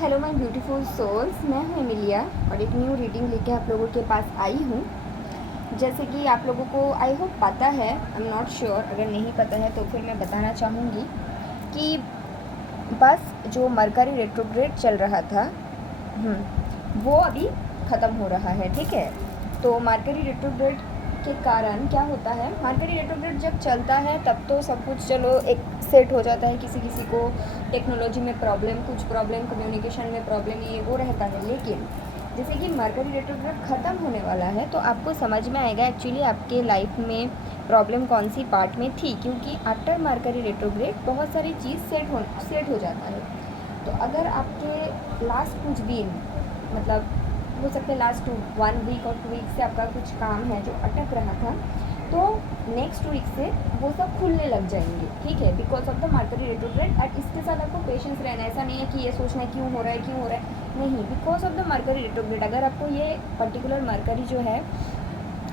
Hello my beautiful souls, मैं हूँ Emilia और एक न्यू रीडिंग लेके आप लोगों के पास आई हूँ। जैसे कि आप लोगों को आई होप पता है, आई एम नॉट श्योर, अगर नहीं पता है तो फिर मैं बताना चाहूँगी कि बस जो मरकरी रेट्रोग्रेड चल रहा था वो अभी ख़त्म हो रहा है। ठीक है, तो मरकरी रेट्रोग्रेड के कारण क्या होता है, मरकरी रेट्रोग्रेड जब चलता है तब तो सब कुछ चलो एक सेट हो जाता है। किसी किसी को टेक्नोलॉजी में प्रॉब्लम, कुछ प्रॉब्लम कम्युनिकेशन में प्रॉब्लम, ये वो रहता है। लेकिन जैसे कि मरकरी रेट्रोग्रेड ख़त्म होने वाला है तो आपको समझ में आएगा एक्चुअली आपके लाइफ में प्रॉब्लम कौन सी पार्ट में थी, क्योंकि आफ्टर मरकरी रेट्रोग्रेड बहुत सारी चीज़ सेट हो जाता है। तो अगर आपके लास्ट कुछ दिन, मतलब हो सकता है लास्ट 1 वीक और 2 वीक से आपका कुछ काम है जो अटक रहा था, तो नेक्स्ट वीक से वो सब खुलने लग जाएंगे। ठीक है, because of the mercury retrograde. And इसके साथ आपको पेशेंस रहना, ऐसा नहीं है कि ये सोचना है क्यों हो रहा है क्यों हो रहा है, नहीं, because of the mercury retrograde. अगर आपको ये पर्टिकुलर मरकरी जो है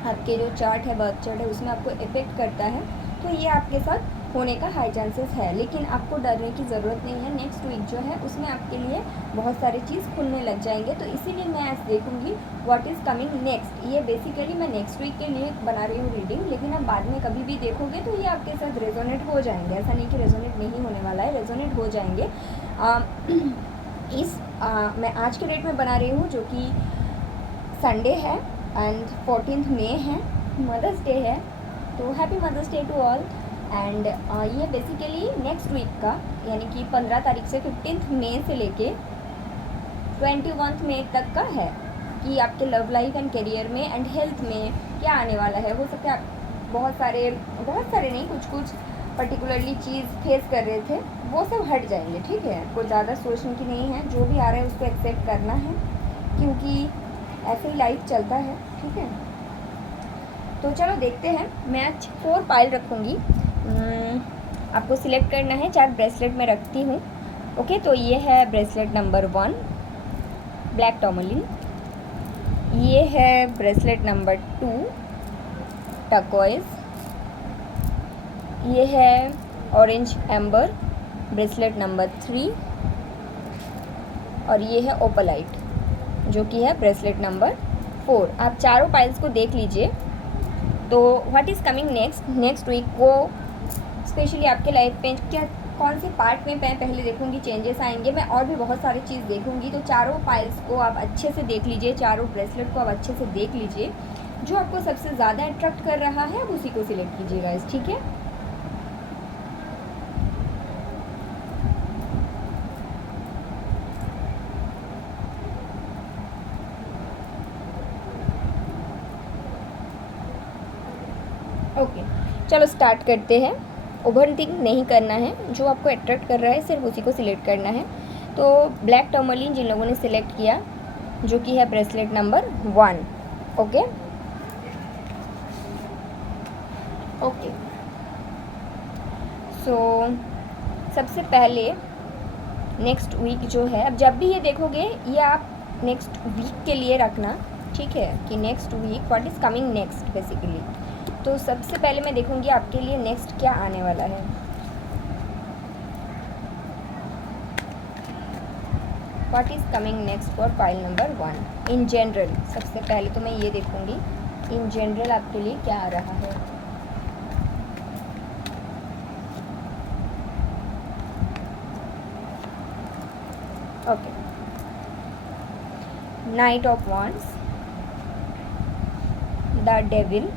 आपके जो चार्ट है, बर्थ चार्ट है, उसमें आपको इफेक्ट करता है, तो ये आपके साथ होने का हाई चांसेस है। लेकिन आपको डरने की ज़रूरत नहीं है। नेक्स्ट वीक जो है उसमें आपके लिए बहुत सारी चीज़ खुलने लग जाएंगे। तो इसीलिए मैं आज देखूंगी व्हाट इज़ कमिंग नेक्स्ट। ये बेसिकली मैं नेक्स्ट वीक के लिए बना रही हूँ रीडिंग, लेकिन आप बाद में कभी भी देखोगे तो ये आपके साथ रेजोनेट हो जाएंगे। ऐसा नहीं कि रेजोनेट नहीं होने वाला है, रेजोनेट हो जाएंगे। मैं आज के डेट में बना रही हूँ जो कि संडे है एंड 14 मई है, मदर्स डे है। तो happy Mother's Day to all. And ये बेसिकली नेक्स्ट वीक का, यानी कि 15 तारीख से 15 मई से लेके 21 मई तक का है कि आपके लव लाइफ एंड करियर में एंड हेल्थ में क्या आने वाला है। हो सकता है आप बहुत सारे नहीं, कुछ पर्टिकुलरली चीज़ फेस कर रहे थे, वो सब हट जाएंगे। ठीक है, कोई ज़्यादा सोचने की नहीं है, जो भी आ रहा है उसको एक्सेप्ट करना है, क्योंकि ऐसे ही लाइफ चलता है। ठीक है, तो चलो देखते हैं। मैं आज 4 पाइल रखूँगी, आपको सिलेक्ट करना है। 4 ब्रेसलेट में रखती हूँ। ओके, तो ये है ब्रेसलेट नंबर 1 ब्लैक टॉर्मलिन, ये है ब्रेसलेट नंबर 2 टर्कोइज, ये है ऑरेंज एम्बर ब्रेसलेट नंबर 3, और ये है ओपलाइट जो कि है ब्रेसलेट नंबर 4। आप चारों पाइल्स को देख लीजिए। तो what is coming next week, वो स्पेशली आपके लाइफ में क्या कौन से पार्ट में मैं पहले देखूंगी चेंजेस आएंगे। मैं और भी बहुत सारी चीज़ देखूंगी। तो चारों पाइल्स को आप अच्छे से देख लीजिए, चारों ब्रेसलेट को आप अच्छे से देख लीजिए। जो आपको सबसे ज़्यादा अट्रैक्ट कर रहा है आप उसी को सिलेक्ट कीजिएगा इस। ठीक है, ओके, चलो स्टार्ट करते हैं। ओवर थिंक नहीं करना है, जो आपको अट्रैक्ट कर रहा है सिर्फ उसी को सिलेक्ट करना है। तो ब्लैक टर्मलिन जिन लोगों ने सिलेक्ट किया, जो कि है ब्रेसलेट नंबर 1। ओके ओके, सो सबसे पहले नेक्स्ट वीक जो है, अब जब भी ये देखोगे ये आप नेक्स्ट वीक के लिए रखना। ठीक है, कि next week what is coming next basically. तो सबसे पहले मैं देखूंगी आपके लिए नेक्स्ट क्या आने वाला है। What is coming next for pile number 1 in general. सबसे पहले तो मैं ये देखूंगी इन जनरल आपके लिए क्या आ रहा है। Okay, night of wands, the devil,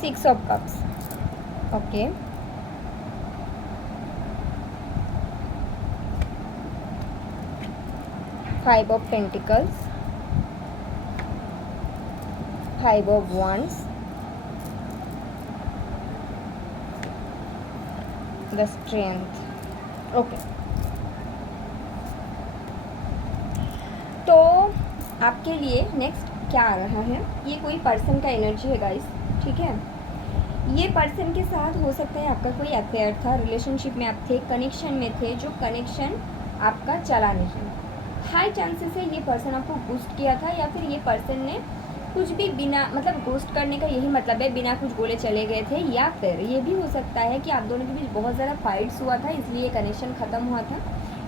six of cups, okay, five of pentacles, five of wands, the strength. Okay, तो आपके लिए नेक्स्ट क्या आ रहा है, ये कोई पर्सन का एनर्जी है गाइस। ठीक है, ये पर्सन के साथ हो सकता है आपका कोई अफेयर था, रिलेशनशिप में आप थे, कनेक्शन में थे, जो कनेक्शन आपका चला नहीं। हाई चांसेस है ये पर्सन आपको बूस्ट किया था, या फिर ये पर्सन ने कुछ भी बिना मतलब घोस्ट करने का यही मतलब है, बिना कुछ बोले चले गए थे, या फिर ये भी हो सकता है कि आप दोनों के बीच बहुत ज़्यादा फाइट्स हुआ था इसलिए कनेक्शन ख़त्म हुआ था।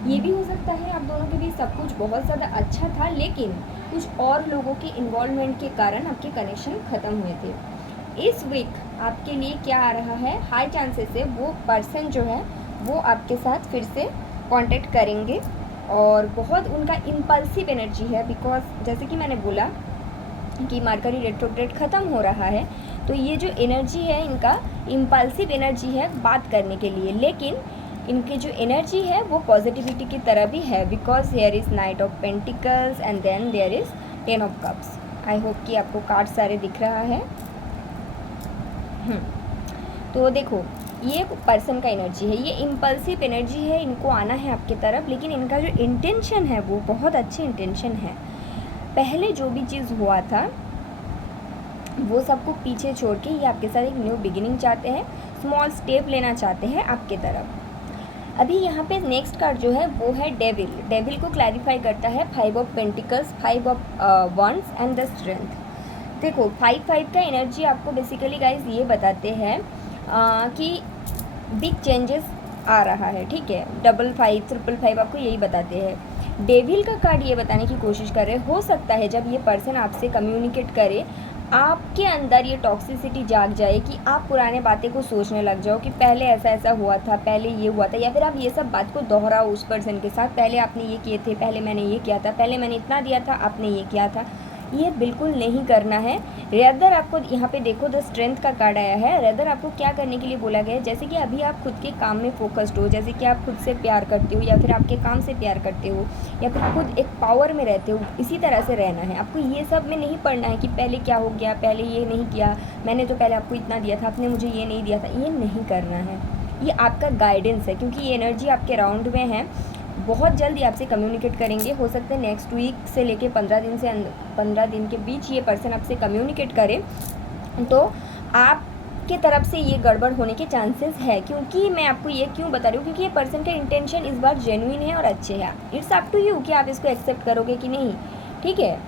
ये भी हो सकता है आप दोनों के बीच सब कुछ बहुत ज़्यादा अच्छा था, लेकिन कुछ और लोगों के इन्वॉल्वमेंट के कारण आपके कनेक्शन ख़त्म हुए थे। इस वीक आपके लिए क्या आ रहा है, हाई चांसेस है वो पर्सन जो है वो आपके साथ फिर से कांटेक्ट करेंगे, और बहुत उनका इम्पल्सिव एनर्जी है, बिकॉज जैसे कि मैंने बोला कि मरकरी रेट्रोग्रेड ख़त्म हो रहा है, तो ये जो एनर्जी है इनका इम्पल्सिव एनर्जी है बात करने के लिए, लेकिन इनकी जो एनर्जी है वो पॉजिटिविटी की तरह भी है, because here is knight of pentacles and then there is 10 of cups. I hope कि आपको कार्ड सारे दिख रहा है। तो देखो ये पर्सन का एनर्जी है, ये इम्पल्सिव एनर्जी है, इनको आना है आपकी तरफ, लेकिन इनका जो इंटेंशन है वो बहुत अच्छी इंटेंशन है। पहले जो भी चीज़ हुआ था वो सबको पीछे छोड़ के ये आपके साथ एक न्यू बिगिनिंग चाहते हैं, स्मॉल स्टेप लेना चाहते हैं आपके तरफ। अभी यहाँ पे नेक्स्ट कार्ड जो है वो है डेविल। डेविल को क्लैरिफाई करता है 5 of pentacles, 5 of wands and the strength. देखो 5 का एनर्जी आपको बेसिकली गाइज ये बताते हैं कि बिग चेंजेस आ रहा है, ठीक है। 55, 555 आपको यही बताते हैं। डेविल का कार्ड ये बताने की कोशिश कर रहे हो सकता है जब ये पर्सन आपसे कम्युनिकेट करे आपके अंदर ये टॉक्सिसिटी जाग जाए कि आप पुराने बातें को सोचने लग जाओ कि पहले ऐसा ऐसा हुआ था, पहले ये हुआ था, या फिर आप ये सब बात को दोहराओ उस पर्सन के साथ, पहले आपने ये किए थे, पहले मैंने ये किया था, पहले मैंने इतना दिया था, आपने ये किया था। ये बिल्कुल नहीं करना है। रेदर आपको यहाँ पे देखो द स्ट्रेंथ का कार्ड आया है। रेदर आपको क्या करने के लिए बोला गया है, जैसे कि अभी आप खुद के काम में फोकस्ड हो, जैसे कि आप खुद से प्यार करते हो या फिर आपके काम से प्यार करते हो या फिर खुद एक पावर में रहते हो, इसी तरह से रहना है आपको। ये सब में नहीं पढ़ना है कि पहले क्या हो गया, पहले ये नहीं किया, मैंने तो पहले आपको इतना दिया था, आपने मुझे ये नहीं दिया था, ये नहीं करना है। ये आपका गाइडेंस है, क्योंकि ये एनर्जी आपके राउंड में है, बहुत जल्दी आपसे कम्युनिकेट करेंगे। हो सकता है नेक्स्ट वीक से लेके 15 दिन के बीच ये पर्सन आपसे कम्युनिकेट करे, तो आपके तरफ से ये गड़बड़ होने के चांसेस है। क्योंकि मैं आपको ये क्यों बता रही हूँ, क्योंकि ये पर्सन का इंटेंशन इस बार जेन्युइन है और अच्छे हैं। इट्स अप टू यू कि आप इसको एक्सेप्ट करोगे कि नहीं, ठीक है।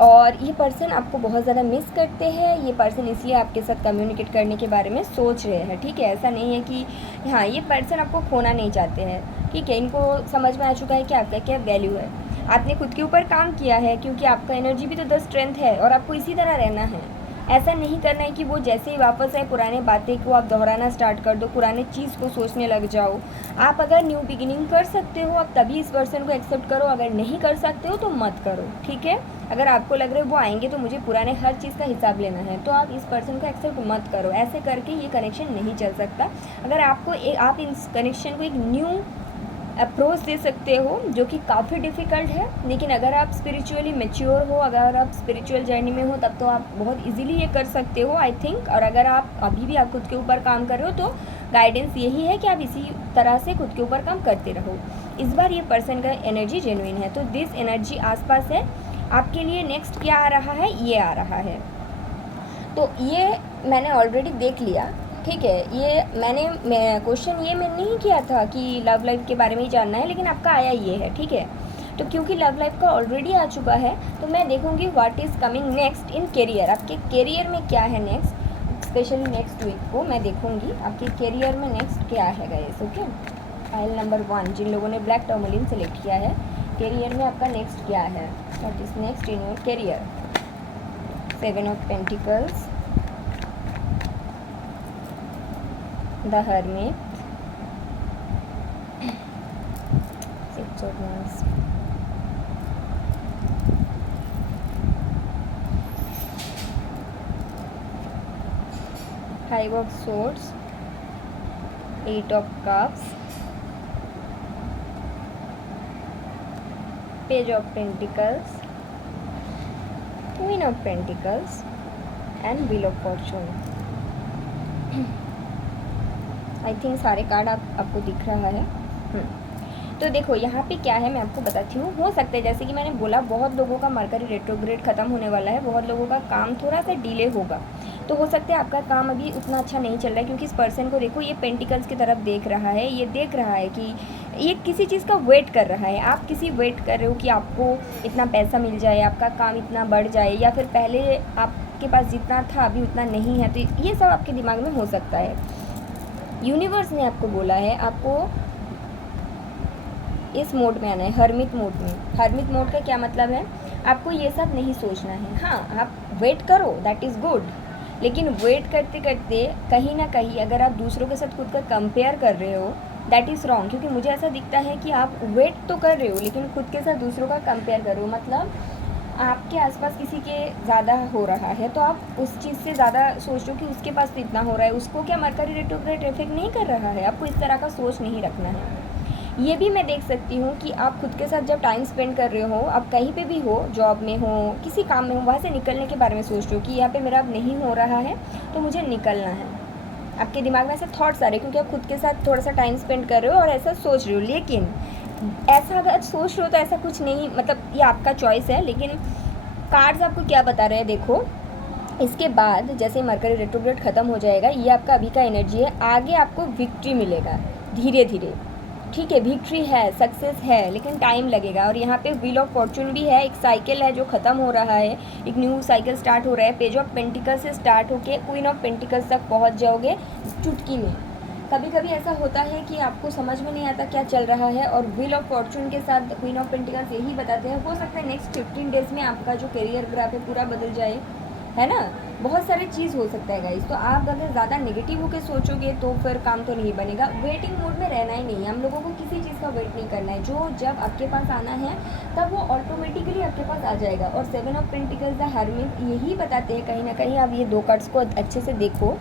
और ये पर्सन आपको बहुत ज़्यादा मिस करते हैं, ये पर्सन इसलिए आपके साथ कम्युनिकेट करने के बारे में सोच रहे हैं, ठीक है। ऐसा नहीं है कि हाँ, ये पर्सन आपको खोना नहीं चाहते हैं, ठीक है। इनको समझ में आ चुका है कि आपका क्या वैल्यू है, आपने खुद के ऊपर काम किया है, क्योंकि आपका एनर्जी भी तो 10 स्ट्रेंथ है और आपको इसी तरह रहना है। ऐसा नहीं करना है कि वो जैसे ही वापस आए पुराने बातें को आप दोहराना स्टार्ट कर दो, पुराने चीज़ को सोचने लग जाओ। आप अगर न्यू बिगिनिंग कर सकते हो आप तभी इस पर्सन को एक्सेप्ट करो, अगर नहीं कर सकते हो तो मत करो, ठीक है। अगर आपको लग रहा है वो आएंगे तो मुझे पुराने हर चीज़ का हिसाब लेना है, तो आप इस पर्सन को एक्सेप्ट मत करो। ऐसे करके ये कनेक्शन नहीं चल सकता। अगर आपको आप इस कनेक्शन को एक न्यू अप्रोच दे सकते हो जो कि काफ़ी डिफ़िकल्ट है, लेकिन अगर आप स्पिरिचुअली मैच्योर हो, अगर आप स्पिरिचुअल जर्नी में हो, तब तो आप बहुत इजीली ये कर सकते हो, आई थिंक। और अगर आप अभी भी आप खुद के ऊपर काम कर रहे हो तो गाइडेंस यही है कि आप इसी तरह से खुद के ऊपर काम करते रहो। इस बार ये पर्सन का एनर्जी जेन्युइन है, तो दिस एनर्जी आसपास है आपके लिए। नेक्स्ट क्या आ रहा है, ये आ रहा है, तो ये मैंने ऑलरेडी देख लिया, ठीक है। ये मैं क्वेश्चन ये मैंने नहीं किया था कि लव लाइफ के बारे में ही जानना है, लेकिन आपका आया ये है, ठीक है। तो क्योंकि लव लाइफ का ऑलरेडी आ चुका है तो मैं देखूंगी what is coming next in career. आपके करियर में क्या है नेक्स्ट, स्पेशली नेक्स्ट वीक को मैं देखूंगी आपके करियर में नेक्स्ट क्या है गाइस, ओके। फाइल नंबर 1 जिन लोगों ने ब्लैक टर्मलिन सेलेक्ट किया है, करियर में आपका नेक्स्ट क्या है, what is next in your career. 7 of pentacles, The Hermit, 6 of Wands, Five of Swords, 8 of Cups, Page of Pentacles, Queen of Pentacles and Wheel of Fortune। I think सारे card आपको दिख रहा है। तो देखो यहाँ पे क्या है मैं आपको बताती हूँ। हो सकता है जैसे कि मैंने बोला बहुत लोगों का मरकरी रेट्रोग्रेड ख़त्म होने वाला है, बहुत लोगों का काम थोड़ा सा डिले होगा, तो हो सकता है आपका काम अभी उतना अच्छा नहीं चल रहा है। क्योंकि इस पर्सन को देखो ये पेंटिकल्स की तरफ देख रहा है, ये देख रहा है कि ये किसी चीज़ का वेट कर रहा है, आप किसी वेट कर रहे हो कि आपको इतना पैसा मिल जाए, आपका काम इतना बढ़ जाए, या फिर पहले आपके पास जितना था अभी उतना नहीं है, तो ये सब आपके दिमाग में हो सकता है। यूनिवर्स ने आपको बोला है आपको इस मोड में आना है, हरमित मोड में। हरमित मोड का क्या मतलब है, आपको ये सब नहीं सोचना है। हाँ, आप वेट करो, दैट इज़ गुड, लेकिन वेट करते करते कहीं ना कहीं अगर आप दूसरों के साथ खुद का कंपेयर कर रहे हो, दैट इज़ रॉन्ग। क्योंकि मुझे ऐसा दिखता है कि आप वेट तो कर रहे हो लेकिन खुद के साथ दूसरों का कंपेयर कर रहे हो। मतलब आपके आसपास किसी के ज़्यादा हो रहा है तो आप उस चीज़ से ज़्यादा सोच रहे हो कि उसके पास तो इतना हो रहा है, उसको क्या मरकरी रेट्रोग्रेड इफेक्ट नहीं कर रहा है। आपको इस तरह का सोच नहीं रखना है। ये भी मैं देख सकती हूँ कि आप खुद के साथ जब टाइम स्पेंड कर रहे हो, आप कहीं पे भी हो, जॉब में हो, किसी काम में हो, वहाँ से निकलने के बारे में सोच रहे हो कि यहाँ पे मेरा अब नहीं हो रहा है तो मुझे निकलना है। आपके दिमाग में ऐसे थॉट्स आ रहे हैं क्योंकि आप खुद के साथ थोड़ा सा टाइम स्पेंड कर रहे हो और ऐसा सोच रहे हो। लेकिन ऐसा अगर सोच रहे हो तो ऐसा कुछ नहीं, मतलब ये आपका चॉइस है। लेकिन कार्ड्स आपको क्या बता रहे हैं, देखो इसके बाद जैसे मरकरी रेट्रोग्रेड ख़त्म हो जाएगा, ये आपका अभी का एनर्जी है, आगे आपको विक्ट्री मिलेगा धीरे धीरे। ठीक है, विक्ट्री है, सक्सेस है, लेकिन टाइम लगेगा। और यहाँ पे व्हील ऑफ फॉर्चून भी है, एक साइकिल है जो ख़त्म हो रहा है, एक न्यू साइकिल स्टार्ट हो रहा है। पेज ऑफ पेंटिकल्स से स्टार्ट होके क्वीन ऑफ पेंटिकल्स तक पहुँच जाओगे चुटकी में। कभी कभी ऐसा होता है कि आपको समझ में नहीं आता क्या चल रहा है, और व्हील ऑफ फॉर्चून के साथ क्वीन ऑफ पेंटिकल्स यही बताते हैं। हो सकता है नेक्स्ट 15 डेज़ में आपका जो करियर ग्राफ है पूरा बदल जाए, है ना। बहुत सारी चीज़ हो सकता है गाइस। तो आप अगर ज़्यादा नेगेटिव होकर सोचोगे तो फिर काम तो नहीं बनेगा। वेटिंग मोड में रहना ही नहीं है, हम लोगों को किसी चीज़ का वेट नहीं करना है। जो जब आपके पास आना है तब वो ऑटोमेटिकली आपके पास आ जाएगा। और 7 ऑफ पेंटिकल्स द हर्मिट यही बताते हैं कहीं ना कहीं। आप ये दो कार्ड्स को अच्छे से देखो,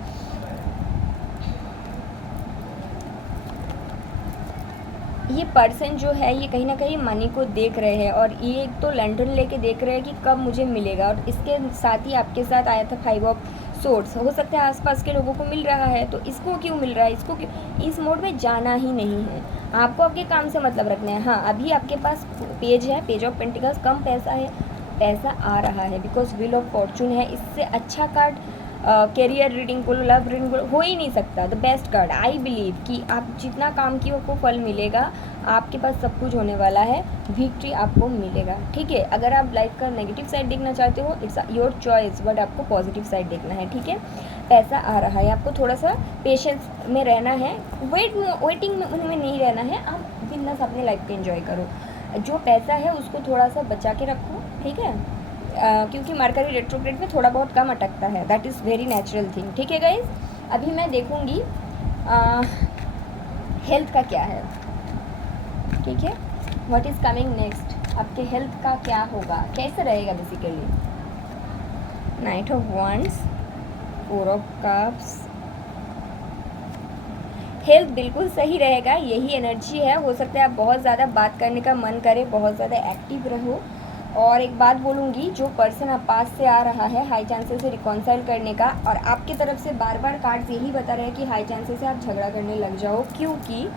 ये पर्सन जो है ये कहीं ना कहीं मनी को देख रहे हैं, और ये एक तो लंडन लेके देख रहे हैं कि कब मुझे मिलेगा। और इसके साथ ही आपके साथ आया था 5 ऑफ सोर्ड्स। हो सकता है आसपास के लोगों को मिल रहा है, तो इसको क्यों मिल रहा है, इसको क्यों, इस मोड में जाना ही नहीं है। आपको आपके काम से मतलब रखना है। हाँ, अभी आपके पास पेज है, पेज ऑफ पेंटिकल्स, कम पैसा है, पैसा आ रहा है बिकॉज व्हील ऑफ फॉर्चून है। इससे अच्छा कार्ड करियर रीडिंग बोलो, लव रीडिंग बोलो, हो ही नहीं सकता। The best card, I believe कि आप जितना काम किए आपको फल मिलेगा, आपके पास सब कुछ होने वाला है, विक्ट्री आपको मिलेगा। ठीक है, अगर आप लाइफ का नेगेटिव साइड देखना चाहते हो इट्स योर चॉइस, बट आपको पॉजिटिव साइड देखना है। ठीक है, पैसा आ रहा है, आपको थोड़ा सा पेशेंस में रहना है, वेटिंग में नहीं रहना है। आप बिंदास अपने लाइफ को एंजॉय करो। जो पैसा है उसको थोड़ा सा बचा के रखो, ठीक है, क्योंकि मरकरी रेट्रोग्रेड में थोड़ा बहुत कम अटकता है, that is very natural thing. ठीक है गाइज, अभी मैं देखूँगी हेल्थ का क्या है। ठीक है, व्हाट इज़ कमिंग नेक्स्ट, आपके हेल्थ का क्या होगा, कैसे रहेगा basically. Night of wands, 4 of cups, health बिल्कुल सही रहेगा, यही एनर्जी है। हो सकता है आप बहुत ज़्यादा बात करने का मन करे, बहुत ज़्यादा एक्टिव रहो। और एक बात बोलूँगी, जो पर्सन आप पास से आ रहा है हाई चांसेस है रिकॉन्साइल करने का, और आपकी तरफ से बार बार कार्ड्स यही बता रहे हैं कि हाई चांसेस है आप झगड़ा करने लग जाओ, क्योंकि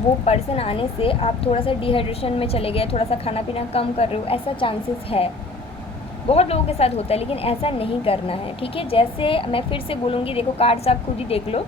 वो पर्सन आने से आप थोड़ा सा डिहाइड्रेशन में चले गए, थोड़ा सा खाना पीना कम कर रहे हो, ऐसा चांसेस है। बहुत लोगों के साथ होता है, लेकिन ऐसा नहीं करना है। ठीक है, जैसे मैं फिर से बोलूँगी, देखो कार्ड्स आप खुद ही देख लो,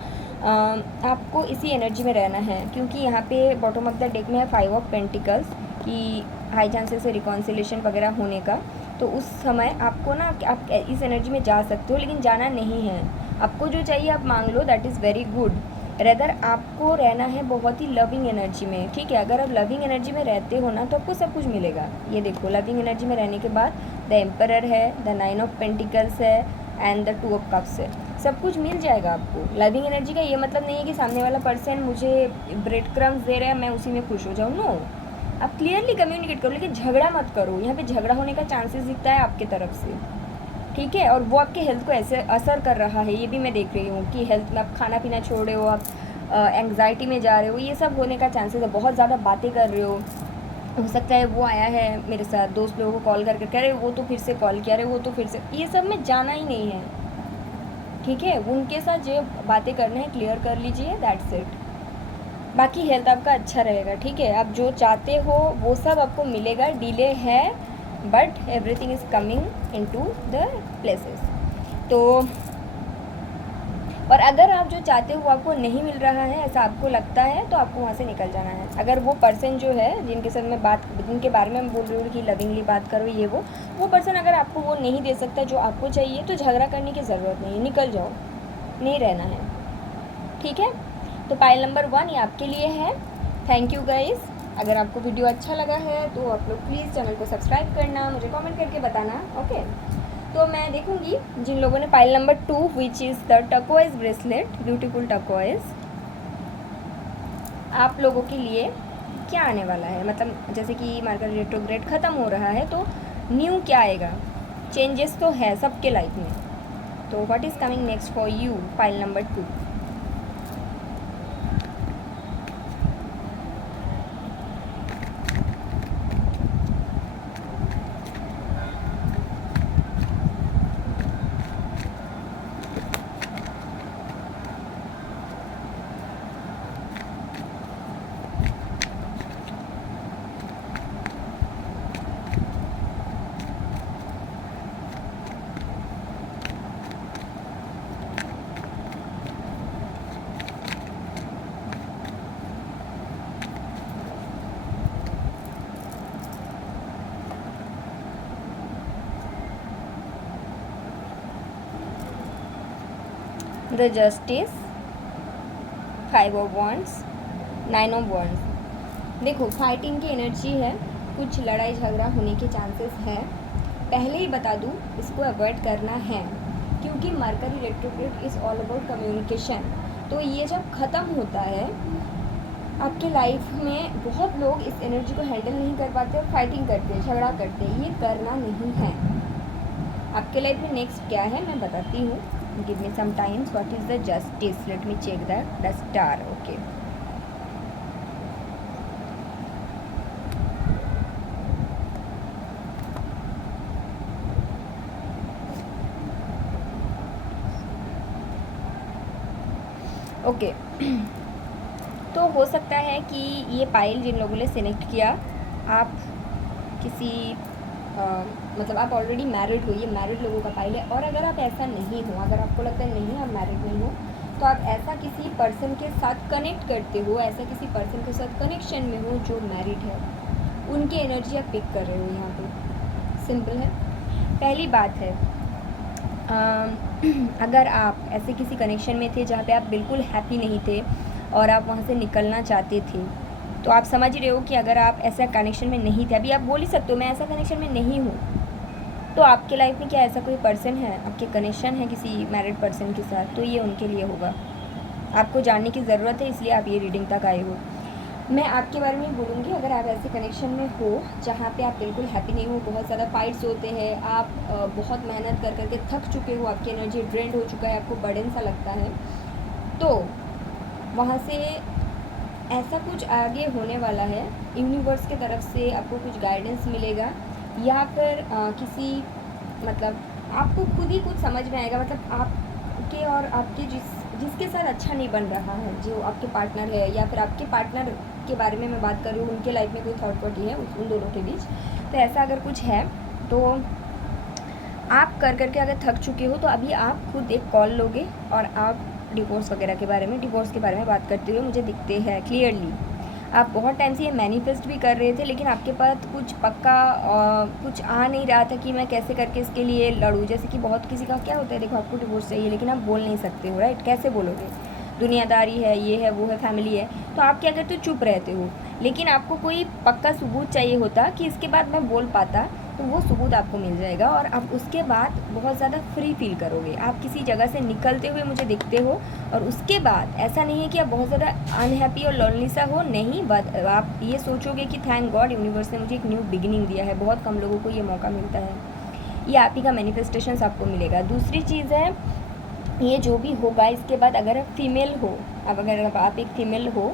आपको इसी एनर्जी में रहना है, क्योंकि यहाँ पे बॉटम ऑफ द डेक में है 5 ऑफ पेंटिकल्स कि हाई चांसेस है रिकॉन्सिलेशन वगैरह होने का। तो उस समय आपको ना, आप इस एनर्जी में जा सकते हो, लेकिन जाना नहीं है। आपको जो चाहिए आप मांग लो, that is very good. Rather आपको रहना है बहुत ही लविंग एनर्जी में। ठीक है, अगर आप लविंग एनर्जी में रहते हो ना तो आपको सब कुछ मिलेगा। ये देखो, लविंग एनर्जी में रहने के बाद द एम्परर है, द 9 ऑफ पेंटिकल्स है एंड द 2 ऑफ कप्स है, सब कुछ मिल जाएगा आपको। लविंग एनर्जी का ये मतलब नहीं है कि सामने वाला पर्सन मुझे ब्रेड क्रम्स दे रहा है, मैं उसी में खुश हो जाऊँ। नो, आप क्लियरली कम्युनिकेट करो, लेकिन झगड़ा मत करो। यहाँ पे झगड़ा होने का चांसेस दिखता है आपके तरफ से। ठीक है, और वो आपके हेल्थ को ऐसे असर कर रहा है, ये भी मैं देख रही हूँ कि हेल्थ में आप खाना पीना छोड़ रहे हो, आप एंग्जाइटी में जा रहे हो, ये सब होने का चांसेस है। बहुत ज़्यादा बातें कर रहे हो सकता है वो आया है मेरे साथ, दोस्त लोगों को कॉल करके कह रहे वो तो फिर से कॉल किया, रहे वो तो फिर से, ये सब में जाना ही नहीं है। ठीक है, उनके साथ जो बातें करना है क्लियर कर लीजिए, दैट्स इट। बाकी हेल्थ आपका अच्छा रहेगा। ठीक है, आप जो चाहते हो वो सब आपको मिलेगा, डिले है but everything is coming into the places. तो और और अगर आप जो चाहते हो वो आपको नहीं मिल रहा है, ऐसा आपको लगता है, तो आपको वहाँ से निकल जाना है। अगर वो पर्सन जो है जिनके साथ मैं बात, जिनके बारे में मैं बोल रही हूँ कि लविंगली बात करो ये वो पर्सन अगर आपको वो नहीं दे सकता जो आपको चाहिए, तो झगड़ा करने की ज़रूरत नहीं है, निकल जाओ, नहीं रहना है, ठीक है। तो पाइल नंबर 1 ये आपके लिए है। Thank you guys. अगर आपको वीडियो अच्छा लगा है तो आप लोग प्लीज़ चैनल को सब्सक्राइब करना, मुझे कमेंट करके बताना, ओके। तो मैं देखूंगी जिन लोगों ने pile number 2 which is the turquoise bracelet, beautiful turquoise, आप लोगों के लिए क्या आने वाला है। मतलब जैसे कि मरकर रेट्रोग्रेड ख़त्म हो रहा है तो न्यू क्या आएगा, चेंजेस तो है सबके लाइफ में। तो what is coming next for you, pile number 2। The justice, 5 of wands, 9 of wands. देखो फाइटिंग की एनर्जी है, कुछ लड़ाई झगड़ा होने के चांसेस है। पहले ही बता दूँ इसको अवॉइड करना है, क्योंकि mercury retrograde is all about communication. तो ये जब ख़त्म होता है आपके लाइफ में, बहुत लोग इस एनर्जी को हैंडल नहीं कर पाते और फाइटिंग करते हैं, झगड़ा करते हैं। ये करना नहीं है। आपके लाइफ में नेक्स्ट क्या है मैं बताती हूँ। Give me some times. What is the justice, let me check the star, okay. Okay तो हो सकता है कि ये पाइल जिन लोगों ने सिलेक्ट किया, आप किसी मतलब आप ऑलरेडी मैरिड हो, ये मैरिड लोगों का पाइल है। और अगर आप ऐसा नहीं हो, अगर आपको लगता है नहीं आप मैरिड नहीं हो, तो आप ऐसा किसी पर्सन के साथ कनेक्ट करते हो, ऐसा किसी पर्सन के साथ कनेक्शन में हो जो मैरिड है, उनकी एनर्जी आप पिक कर रहे हो यहाँ पे। सिंपल है। पहली बात है अगर आप ऐसे किसी कनेक्शन में थे जहाँ पे आप बिल्कुल हैप्पी नहीं थे और आप वहाँ से निकलना चाहते थे, तो आप समझ रहे हो कि अगर आप ऐसा कनेक्शन में नहीं थे, अभी आप बोल ही सकते हो मैं ऐसा कनेक्शन में नहीं हूँ, तो आपके लाइफ में क्या ऐसा कोई पर्सन है, आपके कनेक्शन है किसी मैरिड पर्सन के साथ, तो ये उनके लिए होगा। आपको जानने की ज़रूरत है, इसलिए आप ये रीडिंग तक आए हो। मैं आपके बारे में बोलूँगी, अगर आप ऐसे कनेक्शन में हो जहाँ पे आप बिल्कुल हैप्पी नहीं हो, बहुत ज़्यादा फाइट्स होते हैं, आप बहुत मेहनत कर करके थक चुके हो, आपकी एनर्जी ड्रेंड हो चुका है, आपको बर्डन सा लगता है, तो वहाँ से ऐसा कुछ आगे होने वाला है। यूनिवर्स के तरफ से आपको कुछ गाइडेंस मिलेगा, या फिर किसी मतलब आपको खुद ही कुछ समझ में आएगा। मतलब आपके और आपके जिसके साथ अच्छा नहीं बन रहा है, जो आपके पार्टनर है, या फिर आपके पार्टनर के बारे में मैं बात कर रही हूँ, उनके लाइफ में कोई थर्ड पार्टी है उन दोनों के बीच, तो ऐसा अगर कुछ है तो आप कर करके अगर थक चुके हो, तो अभी आप खुद एक कॉल लोगे और आप डिवोर्स वगैरह के बारे में, डिवोर्स के बारे में बात करते हुए मुझे दिखते हैं क्लियरली। आप बहुत टाइम से ये मैनिफेस्ट भी कर रहे थे, लेकिन आपके पास कुछ पक्का कुछ आ नहीं रहा था कि मैं कैसे करके इसके लिए लड़ूँ। जैसे कि बहुत किसी का क्या होता है, देखो आपको डिवोर्स चाहिए लेकिन आप बोल नहीं सकते हो, राइट, कैसे बोलोगे, दुनियादारी है, ये है, वो है, फैमिली है, तो आप क्या करते हो, चुप रहते हो। लेकिन आपको कोई पक्का सबूत चाहिए होता कि इसके बाद मैं बोल पाता, तो वो सबूत आपको मिल जाएगा और आप उसके बाद बहुत ज़्यादा फ्री फील करोगे। आप किसी जगह से निकलते हुए मुझे दिखते हो, और उसके बाद ऐसा नहीं है कि आप बहुत ज़्यादा अनहैप्पी और लोनली सा हो, नहीं, आप ये सोचोगे कि थैंक गॉड यूनिवर्स ने मुझे एक न्यू बिगिनिंग दिया है। बहुत कम लोगों को ये मौका मिलता है, ये आप ही का मैनिफेस्टेशंस आपको मिलेगा। दूसरी चीज़ है, ये जो भी होगा इसके बाद, अगर आप फीमेल हो, अब अगर आप एक फीमेल हो,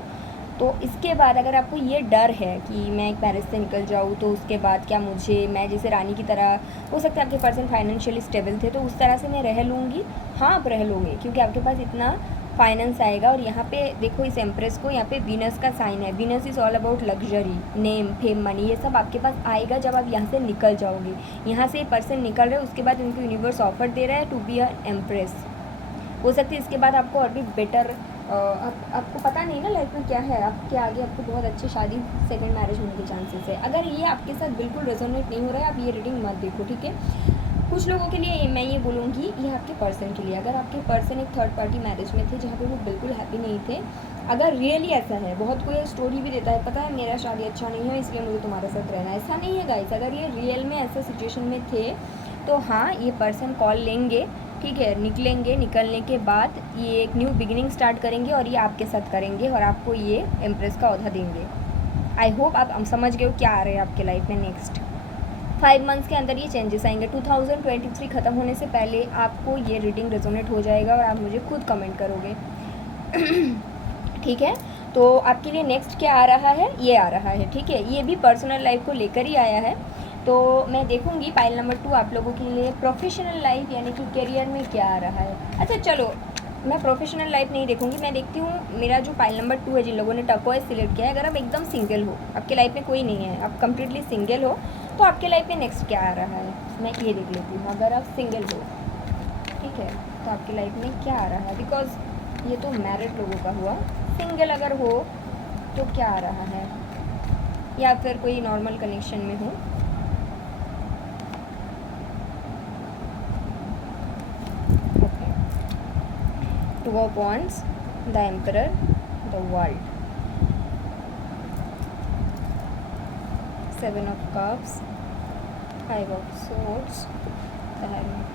तो इसके बाद अगर आपको ये डर है कि मैं एक मैरिज से निकल जाऊँ तो उसके बाद क्या मुझे, मैं जैसे रानी की तरह, हो सकता है आपके पर्सन फाइनेंशियली स्टेबल थे तो उस तरह से मैं रह लूँगी, हाँ आप रह लोगे, क्योंकि आपके पास इतना फाइनेंस आएगा। और यहाँ पे देखो इस एम्प्रेस को, यहाँ पे वीनस का साइन है, Venus is all about luxury, name, fame, money, ये सब आपके पास आएगा जब आप यहाँ से निकल जाओगे। यहाँ से पर्सन निकल रहे, उसके बाद उनको यूनिवर्स ऑफर दे रहा है टू बी अ एम्प्रेस, हो सकती है इसके बाद आपको और भी बेटर, आपको पता नहीं ना लाइफ में क्या है, आपके आगे आपको बहुत अच्छी शादी, सेकंड मैरिज होने के चांसेस है। अगर ये आपके साथ बिल्कुल रेजोनेट नहीं हो रहा है, आप ये रीडिंग मत देखो, ठीक है। कुछ लोगों के लिए मैं ये बोलूँगी, ये आपके पर्सन के लिए, अगर आपके पर्सन एक थर्ड पार्टी मैरिज में थे जहाँ पे वो बिल्कुल हैप्पी नहीं थे, अगर रियली ऐसा है, बहुत कोई स्टोरी भी देता है, पता है मेरा शादी अच्छा नहीं है इसलिए मुझे तुम्हारे साथ रहना है, ऐसा नहीं है गाइस। अगर ये रियल में ऐसा सिचुएशन में थे तो हाँ, ये पर्सन कॉल लेंगे, ठीक है, निकलने के बाद ये एक न्यू बिगिनिंग स्टार्ट करेंगे और ये आपके साथ करेंगे और आपको ये एम्प्रेस का ओहदा देंगे। आई होप आप समझ गए हो क्या आ रहे हैं आपके लाइफ में नेक्स्ट 5 मंथ्स के अंदर ये चेंजेस आएंगे। 2023 ख़त्म होने से पहले आपको ये रीडिंग रेजोनेट हो जाएगा और आप मुझे खुद कमेंट करोगे। ठीक है, तो आपके लिए नेक्स्ट क्या आ रहा है, ये आ रहा है, ठीक है। ये भी पर्सनल लाइफ को लेकर ही आया है, तो मैं देखूंगी पाइल नंबर 2 आप लोगों के लिए प्रोफेशनल लाइफ यानी कि करियर में क्या आ रहा है। अच्छा चलो, मैं प्रोफेशनल लाइफ नहीं देखूंगी, मैं देखती हूँ मेरा जो पाइल नंबर 2 है, जिन लोगों ने टर्कोइज सिलेक्ट किया है, अगर आप एकदम सिंगल हो, आपके लाइफ में कोई नहीं है, आप कंप्लीटली सिंगल हो, तो आपके लाइफ में नेक्स्ट क्या आ रहा है, मैं ये देख लेती हूँ। अगर आप सिंगल हो, ठीक है, तो आपकी लाइफ में क्या आ रहा है, बिकॉज ये तो मैरिड लोगों का हुआ। सिंगल अगर हो तो क्या आ रहा है, या फिर कोई नॉर्मल कनेक्शन में हो। Two of Wands, the Emperor, the World, Seven of Cups, Five of Swords, the Hermit।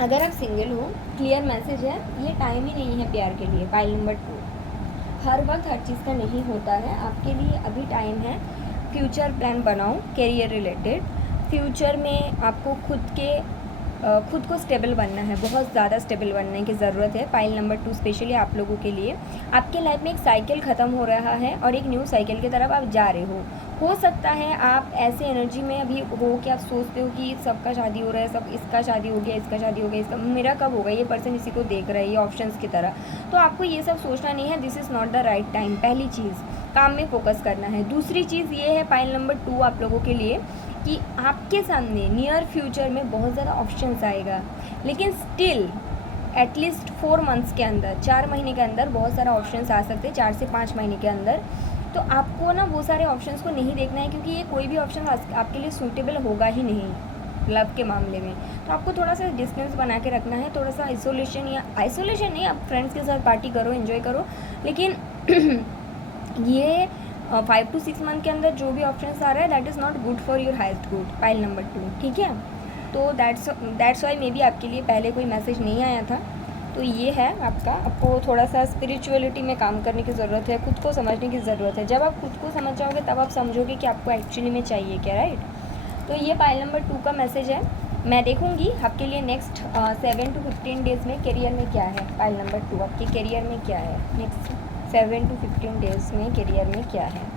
अगर आप सिंगल हो, क्लियर मैसेज है, ये टाइम ही नहीं है प्यार के लिए। पाइल नंबर 2, हर वक्त हर चीज़ का नहीं होता है, आपके लिए अभी टाइम है। फ्यूचर प्लान बनाओ करियर रिलेटेड। फ्यूचर में आपको खुद को स्टेबल बनना है, बहुत ज़्यादा स्टेबल बनने की ज़रूरत है। पाइल नंबर 2 स्पेशली आप लोगों के लिए, आपके लाइफ में एक साइकिल ख़त्म हो रहा है और एक न्यू साइकिल की तरफ आप जा रहे हो सकता है आप ऐसे एनर्जी में अभी हो कि आप सोचते हो कि सबका शादी हो रहा है, सब इसका शादी हो गया, इसका शादी हो गया, इसका मेरा कब होगा, ये पर्सन इसी को देख रहा है, ये ऑप्शंस की तरह। तो आपको ये सब सोचना नहीं है, this is not the right time. पहली चीज़, काम में फोकस करना है। दूसरी चीज़ ये है पाइल नंबर 2 आप लोगों के लिए कि आपके सामने नियर फ्यूचर में बहुत ज़्यादा ऑप्शंस आएगा, लेकिन स्टिल एटलीस्ट 4 मंथ्स के अंदर, 4 महीने के अंदर बहुत सारा ऑप्शंस आ सकते हैं, 4 से 5 महीने के अंदर। तो आपको ना वो सारे ऑप्शंस को नहीं देखना है, क्योंकि ये कोई भी ऑप्शन आपके लिए सूटेबल होगा ही नहीं लव के मामले में। तो आपको थोड़ा सा डिस्टेंस बना के रखना है, थोड़ा सा आइसोलेशन, या आइसोलेशन नहीं, आप फ्रेंड्स के साथ पार्टी करो, एंजॉय करो, लेकिन ये 5 to 6 मंथ के अंदर जो भी ऑप्शंस आ रहा है that is not good for your heist good, pile number 2, ठीक है। तो दैट्स वाई मे बी आपके लिए पहले कोई मैसेज नहीं आया था। तो ये है आपको थोड़ा सा स्पिरिचुअलिटी में काम करने की ज़रूरत है, खुद को समझने की ज़रूरत है। जब आप खुद को समझ जाओगे तब आप समझोगे कि आपको एक्चुअली में चाहिए क्या, राइट। तो ये पाइल नंबर 2 का मैसेज है। मैं देखूंगी आपके लिए नेक्स्ट 7 to 15 डेज़ में करियर में क्या है। पाइल नंबर 2 आपके करियर में क्या है नेक्स्ट 7 to 15 डेज़ में, करियर में क्या है।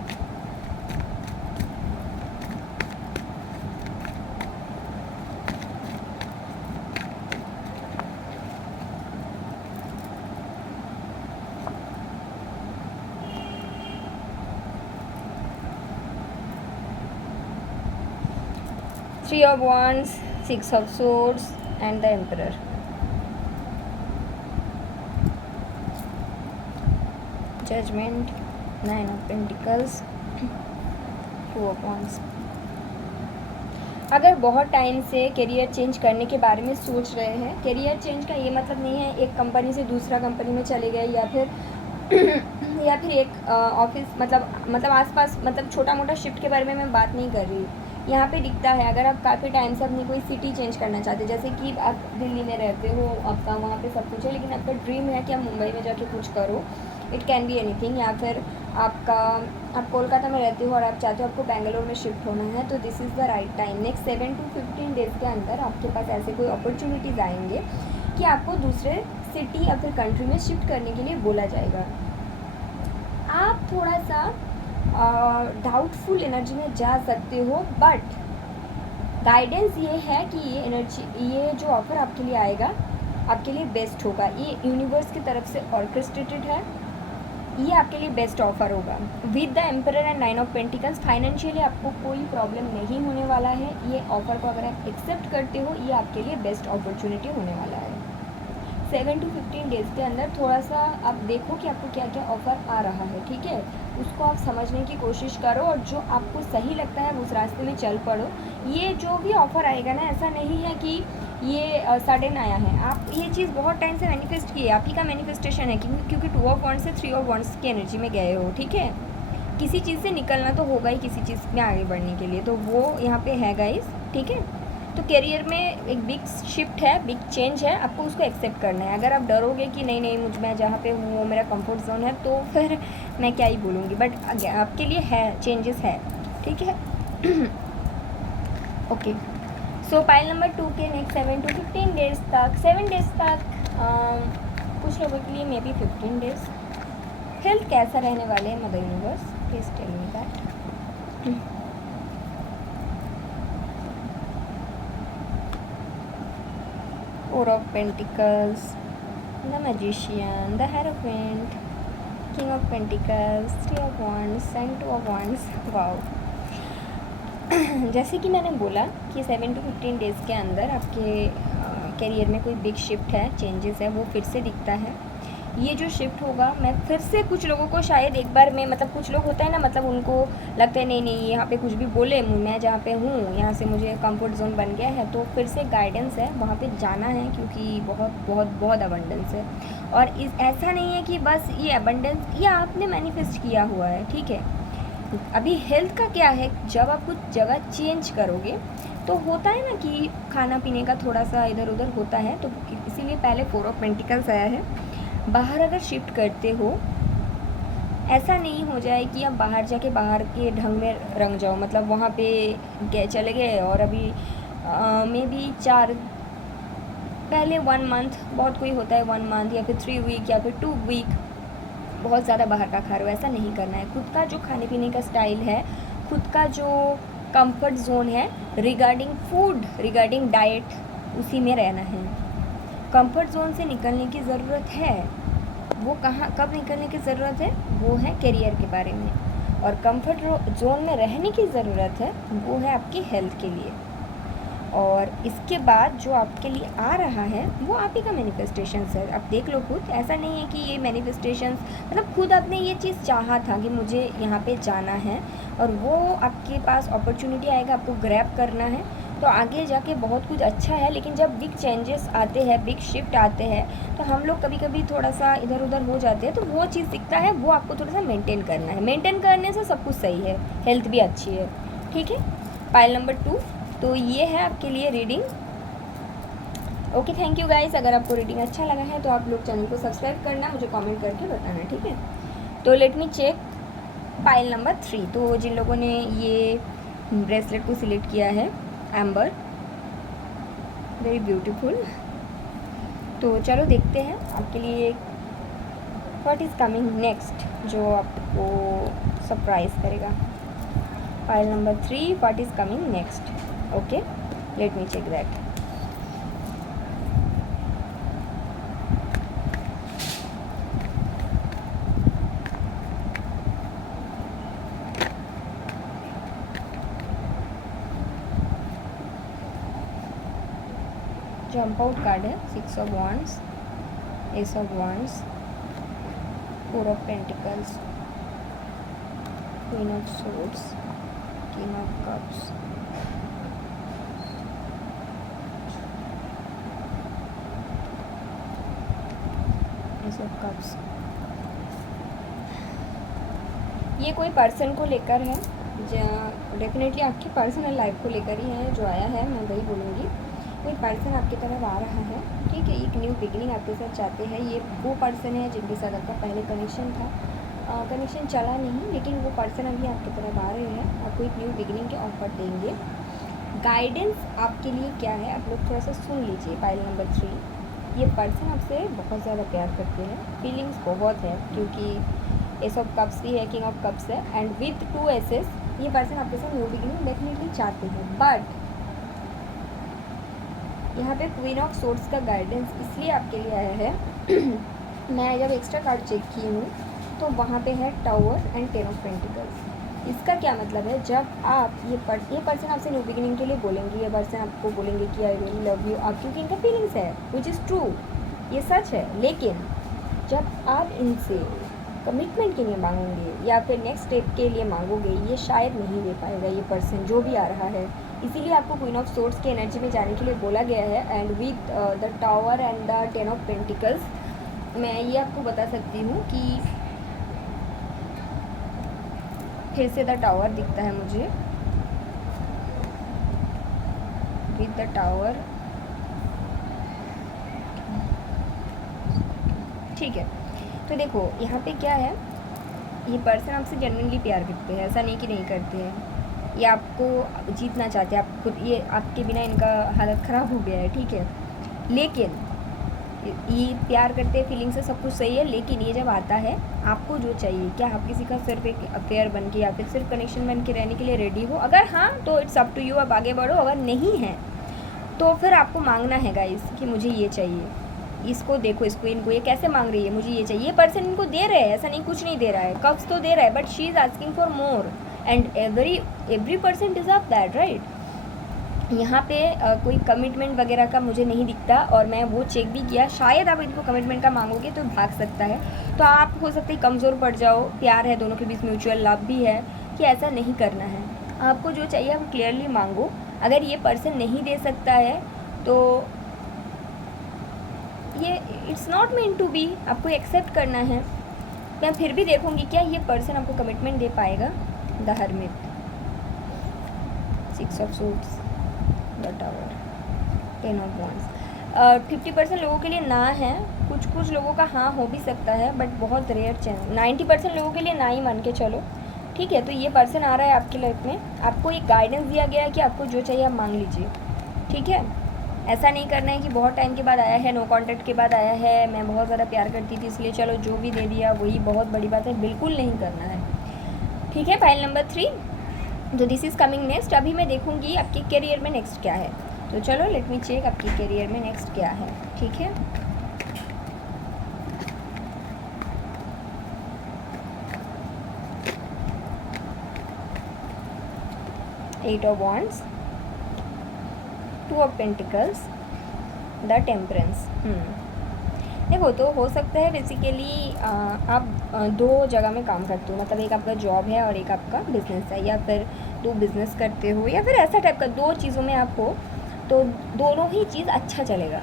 Three of Wands, Six of Swords and the Emperor. Judgment, Nine of Pentacles, Two of Wands। अगर बहुत टाइम से करियर चेंज करने के बारे में सोच रहे हैं, करियर चेंज का ये मतलब नहीं है एक कंपनी से दूसरा कंपनी में चले गए, या फिर एक ऑफिस, मतलब आसपास, मतलब छोटा मोटा शिफ्ट के बारे में मैं बात नहीं कर रही। यहाँ पे दिखता है अगर आप काफ़ी टाइम से अपनी कोई सिटी चेंज करना चाहते हैं, जैसे कि आप दिल्ली में रहते हो, आपका वहाँ पे सब कुछ है, लेकिन आपका ड्रीम है कि आप मुंबई में जाके कुछ करो, इट कैन बी एनीथिंग। या फिर आप कोलकाता में रहते हो और आप चाहते हो आपको बेंगलोर में शिफ्ट होना है, तो this is the right time. Next 7 to 15 days के अंदर आपके पास ऐसे कोई अपॉर्चुनिटीज़ आएंगे कि आपको दूसरे सिटी या फिर कंट्री में शिफ्ट करने के लिए बोला जाएगा। आप थोड़ा सा डाउटफुल एनर्जी में जा सकते हो, बट गाइडेंस ये है कि ये जो ऑफ़र आपके लिए आएगा आपके लिए बेस्ट होगा। ये यूनिवर्स की तरफ से ऑर्केस्ट्रेटेड है, ये आपके लिए बेस्ट ऑफ़र होगा। With the emperor and 9 of pentacles, financially आपको कोई प्रॉब्लम नहीं होने वाला है। ये ऑफ़र को अगर आप एक्सेप्ट करते हो, ये आपके लिए बेस्ट अपॉर्चुनिटी होने वाला है। 7 to 15 डेज़ के अंदर थोड़ा सा आप देखो कि आपको क्या क्या ऑफ़र आ रहा है, ठीक है। उसको आप समझने की कोशिश करो और जो आपको सही लगता है उस रास्ते में चल पड़ो। ये जो भी ऑफ़र आएगा ना, ऐसा नहीं है कि ये सडन आया है। आप ये चीज़ बहुत टाइम से मैनिफेस्ट की है, आप ही का मैनिफेस्टेशन है, क्योंकि 2 ऑफ वांड्स से 3 ऑफ वांड्स की एनर्जी में गए हो, ठीक है। किसी चीज़ से निकलना तो होगा ही किसी चीज़ में आगे बढ़ने के लिए, तो वो यहाँ पे है गाइस, ठीक है। तो करियर में एक बिग शिफ्ट है, बिग चेंज है, आपको उसको एक्सेप्ट करना है। अगर आप डरोगे कि नहीं नहीं मैं जहाँ पे हूँ वो मेरा कंफर्ट जोन है, तो फिर मैं क्या ही बोलूँगी, बट आपके लिए है, चेंजेस है, ठीक है। ओके, सो पाइल नंबर 2 के नेक्स्ट 7 to 15 डेज तक, 7 डेज तक, कुछ लोगों के लिए मे बी 15 डेज। हेल्थ कैसा रहने वाले हैं mother universe, please tell me that. Four of Pentacles, the Magician, the Hierophant, King of Pentacles, 3 of Wands and 2 of Wands. Wow. जैसे कि मैंने बोला कि 7 to 15 डेज़ के अंदर आपके करियर में कोई बिग शिफ्ट है, चेंजेस है, वो फिर से दिखता है। ये जो शिफ्ट होगा, मैं फिर से कुछ लोगों को शायद एक बार में, मतलब कुछ लोग होता है ना, मतलब उनको लगता है नहीं नहीं यहाँ पे कुछ भी बोले, मैं जहाँ पे हूँ यहाँ से मुझे कंफर्ट जोन बन गया है, तो फिर से गाइडेंस है, वहाँ पे जाना है, क्योंकि बहुत बहुत बहुत अबंडेंस है। और ऐसा नहीं है कि बस ये अबंडेंस ये आपने मैनिफेस्ट किया हुआ है, ठीक है। अभी हेल्थ का क्या है, जब आप कुछ जगह चेंज करोगे तो होता है ना कि खाना पीने का थोड़ा सा इधर उधर होता है, तो इसीलिए पहले 4 ऑफ पेंटिकल्स आया है। बाहर अगर शिफ्ट करते हो, ऐसा नहीं हो जाए कि आप बाहर जाके बाहर के ढंग में रंग जाओ, मतलब वहाँ पे गए चले गए और अभी मे बी 4 पहले 1 मंथ, बहुत कोई होता है 1 मंथ या फिर 3 वीक या फिर 2 वीक बहुत ज़्यादा बाहर का खा रहे हो, ऐसा नहीं करना है। खुद का जो खाने पीने का स्टाइल है, खुद का जो कंफर्ट जोन है रिगार्डिंग फूड, रिगार्डिंग डाइट, उसी में रहना है। कंफर्ट जोन से निकलने की ज़रूरत है, वो कहाँ कब निकलने की ज़रूरत है, वो है करियर के बारे में। और कंफर्ट जोन में रहने की ज़रूरत है, वो है आपकी हेल्थ के लिए। और इसके बाद जो आपके लिए आ रहा है वो आप ही का मैनिफेस्टेशंस है। आप देख लो खुद, ऐसा नहीं है कि ये मैनिफेस्टेशंस मतलब खुद आपने ये चीज़ चाहा था कि मुझे यहाँ पे जाना है, और वो आपके पास अपॉर्चुनिटी आएगा, आपको ग्रैब करना है, तो आगे जाके बहुत कुछ अच्छा है। लेकिन जब बिग चेंजेस आते हैं, बिग शिफ्ट आते हैं, तो हम लोग कभी कभी थोड़ा सा इधर उधर हो जाते हैं, तो वो चीज़ दिखता है, वो आपको थोड़ा सा मेंटेन करना है। मेंटेन करने से सब कुछ सही है, हेल्थ भी अच्छी है, ठीक है। पाइल नंबर 2, तो ये है आपके लिए reading. Okay, thank you guys. अगर आपको रीडिंग अच्छा लगा है तो आप लोग चैनल को सब्सक्राइब करना, मुझे कमेंट करके बताना, ठीक है। तो let me check pile number 3। तो जिन लोगों ने ये ब्रेसलेट को सिलेक्ट किया है, एम्बर, वेरी ब्यूटीफुल। तो चलो देखते हैं आपके लिए व्हाट इज़ कमिंग नेक्स्ट, जो आपको सरप्राइज़ करेगा। Pile number 3, what is coming next. Okay, let me check that. Jump out card है 6 of wands, S of wands, 4 of pentacles, queen of swords, king of cups, S of cups. ये कोई person को लेकर है, definitely आपकी personal life को लेकर ही है जो आया है, मैं वही बोलूँगी। कोई पर्सन आपकी तरफ आ रहा है, ठीक है, एक न्यू बिगिनिंग आपके साथ चाहते हैं। ये वो पर्सन है जिनके साथ आपका पहले कनेक्शन था, कनेक्शन चला नहीं, लेकिन वो पर्सन अभी आपकी तरफ आ रहे हैं, आपको एक न्यू बिगिनिंग के ऑफर देंगे। गाइडेंस आपके लिए क्या है, आप लोग थोड़ा सा सुन लीजिए। पाइल नंबर 3, ये पर्सन आपसे बहुत ज़्यादा प्यार करते हैं, फीलिंग्स बहुत है, क्योंकि एस ऑफ कप्स भी है, किंग ऑफ कप्स है, एंड विथ 2 एसेस ये पर्सन आपके साथ न्यू बिगिनिंग डेफिनेटली चाहते हैं। बट यहाँ पे क्वीन ऑफ सोर्ड्स का गाइडेंस इसलिए आपके लिए आया है मैं जब एक्स्ट्रा कार्ड चेक की हूँ तो वहाँ पे है टावर एंड 10 ऑफ पेंटिकल्स। इसका क्या मतलब है, जब आप ये पर्सन आपसे न्यू बिगिनिंग के लिए बोलेंगे, ये पर्सन आपको बोलेंगे कि आई रियली लव यू, आप क्योंकि इनका फीलिंग्स है, विच इज़ ट्रू, ये सच है। लेकिन जब आप इनसे कमिटमेंट के लिए मांगोगे या फिर नेक्स्ट स्टेप के लिए मांगोगे, ये शायद नहीं दे पाएगा ये पर्सन जो भी आ रहा है। इसीलिए आपको क्वीन ऑफ सोर्ड्स की एनर्जी में जाने के लिए बोला गया है। And with the tower and the 10 of pentacles, मैं ये आपको बता सकती हूँ कि फिर से द टावर दिखता है मुझे, विद द टावर। ठीक है, तो देखो यहाँ पे क्या है, ये पर्सन आपसे जेन्युइनली प्यार करते हैं, ऐसा नहीं कि नहीं करते हैं। ये आपको जीतना चाहते हैं, आप खुद ये आपके बिना इनका हालत ख़राब हो गया है, ठीक है। लेकिन ये प्यार करते हैं, फीलिंग से सब कुछ सही है। लेकिन ये जब आता है, आपको जो चाहिए, क्या आप किसी का सिर्फ एक अफेयर बन के या फिर सिर्फ कनेक्शन बन के रहने के लिए रेडी हो? अगर हाँ तो इट्स अप टू यू, आप आगे बढ़ो। अगर नहीं है तो फिर आपको मांगना है गाइस कि मुझे ये चाहिए। इसको देखो, इसको, इनको, ये कैसे मांग रही है, मुझे ये चाहिए। ये पर्सन इनको दे रहे हैं, ऐसा नहीं कुछ नहीं दे रहा है, कप्स तो दे रहा है, but she is asking for more and every person deserve that, right. यहाँ पे कोई कमिटमेंट वगैरह का मुझे नहीं दिखता, और मैं वो चेक भी किया। शायद आप इनको कमिटमेंट का मांगोगे तो भाग सकता है, तो आप हो सकते कमज़ोर पड़ जाओ। प्यार है, दोनों के बीच म्यूचुअल लव भी है, कि ऐसा नहीं करना है। आपको जो चाहिए आप क्लियरली मांगो। अगर ये पर्सन नहीं दे सकता है तो ये it's not mean to be, आपको एक्सेप्ट करना है। मैं फिर भी देखूंगी क्या ये पर्सन आपको कमिटमेंट दे पाएगा। The hermit, 6 of swords, the tower, 10 of wands. 50% लोगों के लिए ना है, कुछ लोगों का हाँ हो भी सकता है, बट बहुत रेयर चांस। 90% लोगों के लिए ना ही मान के चलो, ठीक है। तो ये पर्सन आ रहा है आपकी लाइफ में, आपको एक गाइडेंस दिया गया है कि आपको जो चाहिए आप मांग लीजिए, ठीक है। ऐसा नहीं करना है कि बहुत टाइम के बाद आया है, नो कॉन्टैक्ट के बाद आया है, मैं बहुत ज़्यादा प्यार करती थी इसलिए चलो जो भी दे दिया वही बहुत बड़ी बात है, बिल्कुल नहीं करना है, ठीक है। फाइल नंबर 3, तो दिस इज़ कमिंग नेक्स्ट। अभी मैं देखूंगी आपके करियर में नेक्स्ट क्या है, तो चलो लेट मी चेक आपके करियर में नेक्स्ट क्या है, ठीक है। Eight of wands, 2 of pentacles, the temperance. देखो, तो हो सकता है बेसिकली आप 2 जगह में काम करते हो, मतलब एक आपका जॉब है और एक आपका बिजनेस है, या फिर 2 बिजनेस करते हो, या फिर ऐसा टाइप का 2 चीज़ों में आप हो, तो दोनों ही चीज़ अच्छा चलेगा।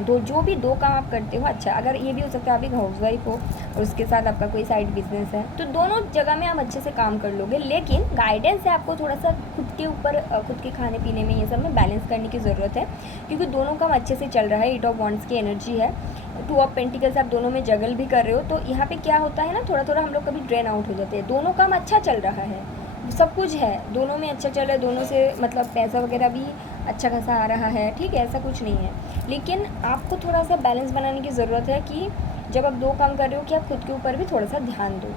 जो भी 2 काम आप करते हो अच्छा, अगर ये भी हो सकता है आप एक हाउसवाइफ हो और उसके साथ आपका कोई साइड बिजनेस है, तो दोनों जगह में आप अच्छे से काम कर लोगे। लेकिन गाइडेंस है, आपको थोड़ा सा खुद के ऊपर, खुद के खाने पीने में, ये सब में बैलेंस करने की ज़रूरत है, क्योंकि दोनों काम अच्छे से चल रहा है। 8 ऑफ वॉन्ड्स की एनर्जी है, 2 ऑफ पेंटिकल्स, आप दोनों में जगल भी कर रहे हो। तो यहाँ पे क्या होता है ना, थोड़ा थोड़ा हम लोग कभी ड्रेन आउट हो जाते हैं। दोनों काम अच्छा चल रहा है, सब कुछ है, दोनों में अच्छा चल रहा है, दोनों से मतलब पैसा वगैरह भी अच्छा खासा आ रहा है, ठीक है, ऐसा कुछ नहीं है। लेकिन आपको थोड़ा सा बैलेंस बनाने की ज़रूरत है कि जब आप 2 काम कर रहे हो कि आप खुद के ऊपर भी थोड़ा सा ध्यान दो।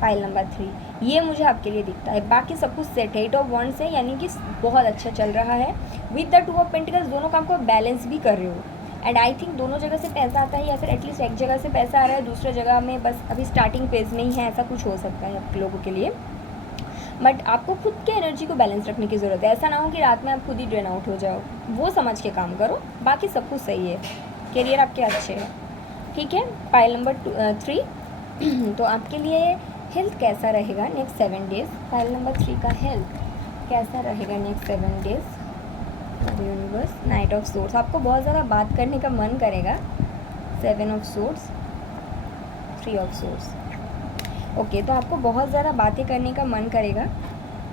फाइल नंबर 3, ये मुझे आपके लिए दिखता है, बाकी सब कुछ सेट है। 8 ऑफ वॉन्ड्स है, यानी कि बहुत अच्छा चल रहा है। विद द 2 ऑफ पेंटिकल्स, दोनों काम को बैलेंस भी कर रहे हो, एंड आई थिंक दोनों जगह से पैसा आता है, या फिर एटलीस्ट एक जगह से पैसा आ रहा है, दूसरे जगह में बस अभी स्टार्टिंग फेज में ही है, ऐसा कुछ हो सकता है आप लोगों के लिए। बट आपको खुद के एनर्जी को बैलेंस रखने की ज़रूरत है। ऐसा ना हो कि रात में आप खुद ही ड्रेन आउट हो जाओ, वो समझ के काम करो, बाकी सब कुछ सही है, करियर आपके अच्छे हैं, ठीक है। फाइल नंबर 3, तो आपके लिए हेल्थ कैसा रहेगा नेक्स्ट 7 डेज़। फाइल नंबर 3 का हेल्थ कैसा रहेगा next 7 days. Universe, night of source, आपको बहुत ज़्यादा बात करने का मन करेगा। 7 of source, 3 of source. Okay, तो आपको बहुत ज़्यादा बातें करने का मन करेगा,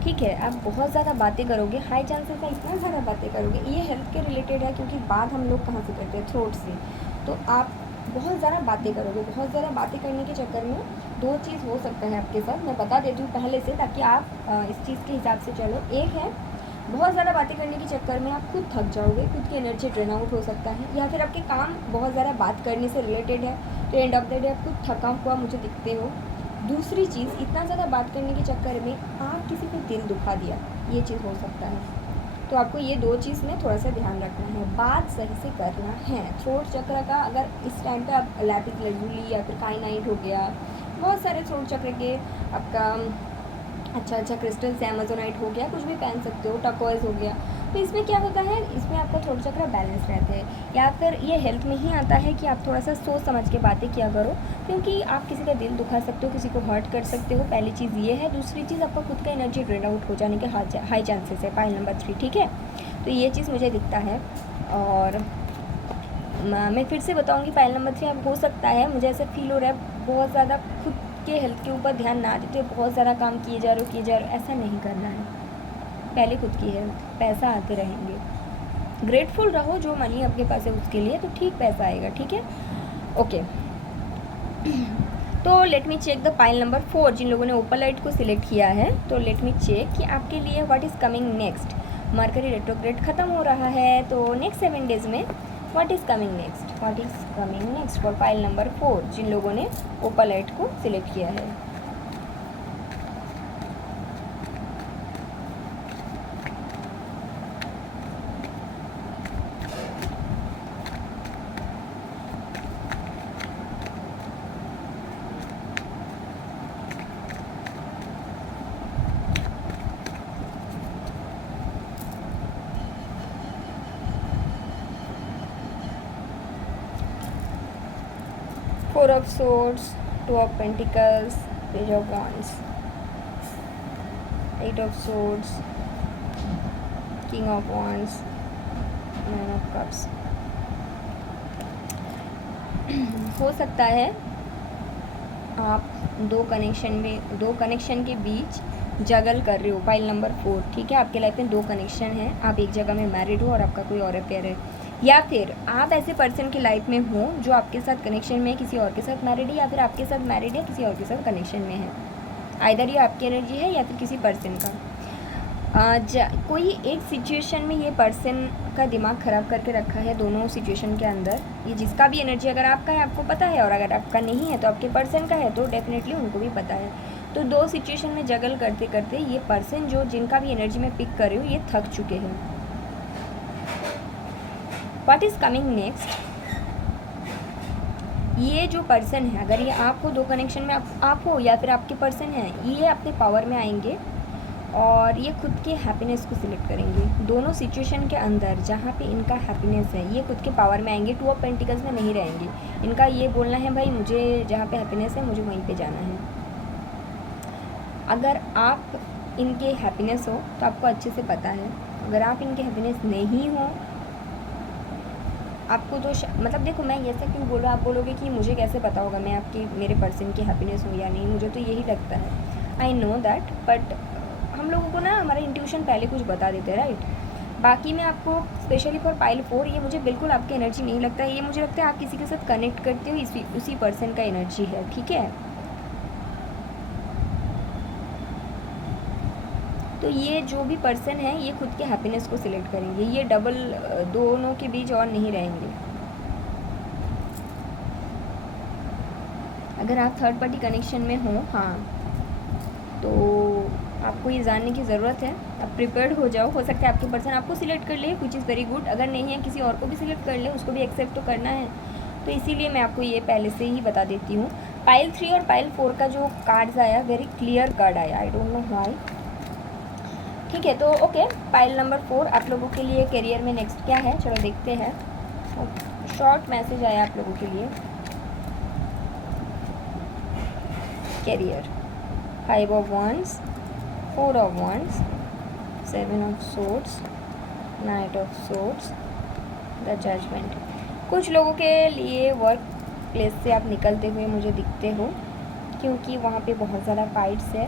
ठीक है। आप बहुत ज़्यादा बातें करोगे, हाई चांसेस है इतना ज़्यादा बातें करोगे। ये हेल्थ के रिलेटेड है, क्योंकि बात हम लोग कहाँ से करते हैं, थ्रोट से। तो आप बहुत ज़्यादा बातें करोगे। बहुत ज़्यादा बातें करने के चक्कर में 2 चीज़ हो सकता है आपके साथ, मैं बता देती हूँ पहले से, ताकि आप इस चीज़ के हिसाब से चलो। एक है, बहुत ज़्यादा बातें करने के चक्कर में आप खुद थक जाओगे, खुद की एनर्जी ड्रेन आउट हो सकता है, या फिर आपके काम बहुत ज़्यादा बात करने से रिलेटेड है, तो एंड ऑफ द डे आप खुद थका हुआ मुझे दिखते हो। दूसरी चीज़, इतना ज़्यादा बात करने के चक्कर में आप किसी को दिल दुखा दिया, ये चीज़ हो सकता है। तो आपको ये 2 चीज़ में थोड़ा सा ध्यान रखना है, बात सही से करना है। थ्रोट चक्र का अगर इस टाइम पे आप लैपिस लजूली या फिर काइनाइट हो गया, बहुत सारे थ्रोट चक्र के आपका अच्छा क्रिस्टल से, अमेजोनाइट हो गया, कुछ भी पहन सकते हो, टर्कोइज हो गया, तो इसमें क्या होता है, इसमें आपका थ्रोट चक्र बैलेंस रहता है, या फिर ये हेल्थ में ही आता है कि आप थोड़ा सा सोच समझ के बातें किया करो, क्योंकि आप किसी का दिल दुखा सकते हो, किसी को हर्ट कर सकते हो। पहली चीज़ ये है। दूसरी चीज़, आपका खुद का एनर्जी ड्रेन आउट हो जाने के हाई चांसेस है, पाइल नंबर 3, ठीक है। तो ये चीज़ मुझे दिखता है। और मैं फिर से बताऊँगी, पाइल नंबर 3 आप हो सकता है, मुझे ऐसा फील हो रहा है बहुत ज़्यादा खुद के हेल्थ के ऊपर ध्यान ना देते हो, बहुत ज़्यादा काम किए जा रहे हो, ऐसा नहीं करना है। पहले खुद की हेल्थ, पैसा आते रहेंगे। ग्रेटफुल रहो, जो मनी आपके पास है उसके लिए, तो ठीक पैसा आएगा, ठीक है। ओके, तो let me check the pile number 4, जिन लोगों ने ओपल लाइट को सिलेक्ट किया है। तो लेट मी चेक कि आपके लिए what is coming next. Mercury retrograde ख़त्म हो रहा है, तो नेक्स्ट 7 डेज़ में what is coming next for pile number 4, जिन लोगों ने ओपल लाइट को सिलेक्ट किया है। Four of Swords, Two of Pentacles, Page of Wands, Eight of Swords, King of Wands, Nine of Cups। हो सकता है आप दो कनेक्शन के बीच जगल कर रहे हो, पाइल नंबर 4, ठीक है। आपके लाइफ में 2 कनेक्शन हैं, आप एक जगह में मैरिड हो और आपका कोई और अफेयर है, या फिर आप ऐसे पर्सन की लाइफ में हो जो आपके साथ कनेक्शन में है, किसी और के साथ मैरिड है, या फिर आपके साथ मैरिड है, किसी और के साथ कनेक्शन में है। आइदर ये आपकी एनर्जी है या फिर किसी पर्सन का। कोई एक सिचुएशन में ये पर्सन का दिमाग ख़राब करके रखा है, दोनों सिचुएशन के अंदर। ये जिसका भी एनर्जी अगर आपका है आपको पता है, और अगर आपका नहीं है तो आपके पर्सन का है, तो डेफिनेटली उनको भी पता है। तो 2 सिचुएशन में जगल करते करते ये पर्सन जो जिनका भी एनर्जी में पिक कर रही हूँ, ये थक चुके हैं। व्हाट इज़ कमिंग नेक्स्ट, ये जो पर्सन है, अगर ये आप हो, 2 कनेक्शन में आप हो या फिर आपके पर्सन हैं, ये अपने पावर में आएंगे और ये खुद के हैप्पीनेस को सिलेक्ट करेंगे। दोनों सिचुएशन के अंदर जहाँ पे इनका हैप्पीनेस है, ये खुद के पावर में आएंगे, 2 ऑफ पेंटिकल्स में नहीं रहेंगे। इनका ये बोलना है, भाई मुझे जहाँ पे हैप्पीनेस है मुझे वहीं पे जाना है। अगर आप इनके हैप्पीनेस हो तो आपको अच्छे से पता है, अगर आप इनके हैप्पीनेस नहीं हो, आपको तो मतलब देखो, मैं ऐसा क्यों बोल रहा हूँ, आप बोलोगे कि मुझे कैसे पता होगा मैं मेरे पर्सन की हैप्पीनेस हूँ या नहीं, मुझे तो यही लगता है, आई नो दैट, बट हम लोगों को ना हमारा इंट्यूशन पहले कुछ बता देते हैं, राइट। बाकी मैं आपको स्पेशली फॉर पाइल 4, ये मुझे बिल्कुल आपकी एनर्जी नहीं लगता है, ये मुझे लगता है आप किसी के साथ कनेक्ट करते हो, उसी पर्सन का एनर्जी है, ठीक है। तो ये जो भी पर्सन है, ये खुद के हैप्पीनेस को सिलेक्ट करेंगे, ये डबल दोनों के बीच और नहीं रहेंगे। अगर आप थर्ड पार्टी कनेक्शन में हो, हाँ, तो आपको ये जानने की ज़रूरत है, आप प्रिपेयर्ड हो जाओ। हो सकता है आपके पर्सन आपको सिलेक्ट कर ले, विच इज़ वेरी गुड। अगर नहीं है, किसी और को भी सिलेक्ट कर ले, उसको भी एक्सेप्ट तो करना है। तो इसीलिए मैं आपको ये पहले से ही बता देती हूँ। पाइल 3 और पाइल 4 का जो कार्ड्स आया, वेरी क्लियर कार्ड आया, आई डोंट नो व्हाई, ठीक है। तो ओके, पाइल नंबर 4 आप लोगों के लिए करियर में नेक्स्ट क्या है, चलो देखते हैं। शॉर्ट मैसेज आया आप लोगों के लिए। Career, 5 of wands, 4 of wands, 7 of swords, knight of swords, the judgement. कुछ लोगों के लिए वर्क प्लेस से आप निकलते हुए मुझे दिखते हो, क्योंकि वहाँ पे बहुत ज़्यादा फाइट्स है,